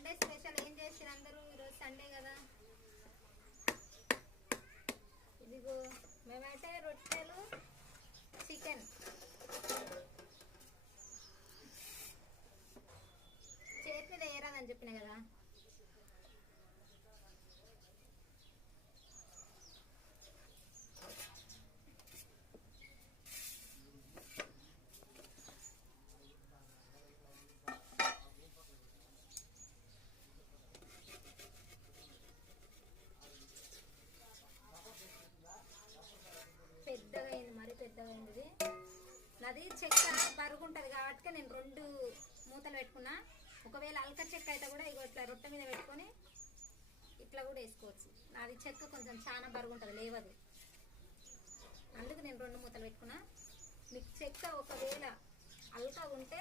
Sunday special ఏం చేసిరు అందరూ? ఈరోజు సండే కదా. ఇదిగో మేమైతే రొట్టెలు చికెన్. చేతి మీద వేయరాదని చెప్పిన కదా. పెద్దగా అయింది, మరీ పెద్దగా అయింది ఇది. నాది చెక్క బరుగు ఉంటుంది కాబట్టి నేను 2 మూతలు పెట్టుకున్నా. ఒకవేళ అల్క చెక్క అయితే కూడా ఇగో ఇట్లా రొట్టె మీద పెట్టుకొని ఇట్లా కూడా వేసుకోవచ్చు. నాది చెక్క కొంచెం చాలా బరుగు ఉంటుంది, లేవదు. అందుకు నేను 2 మూతలు పెట్టుకున్నా. మీకు చెక్క ఒకవేళ అల్క ఉంటే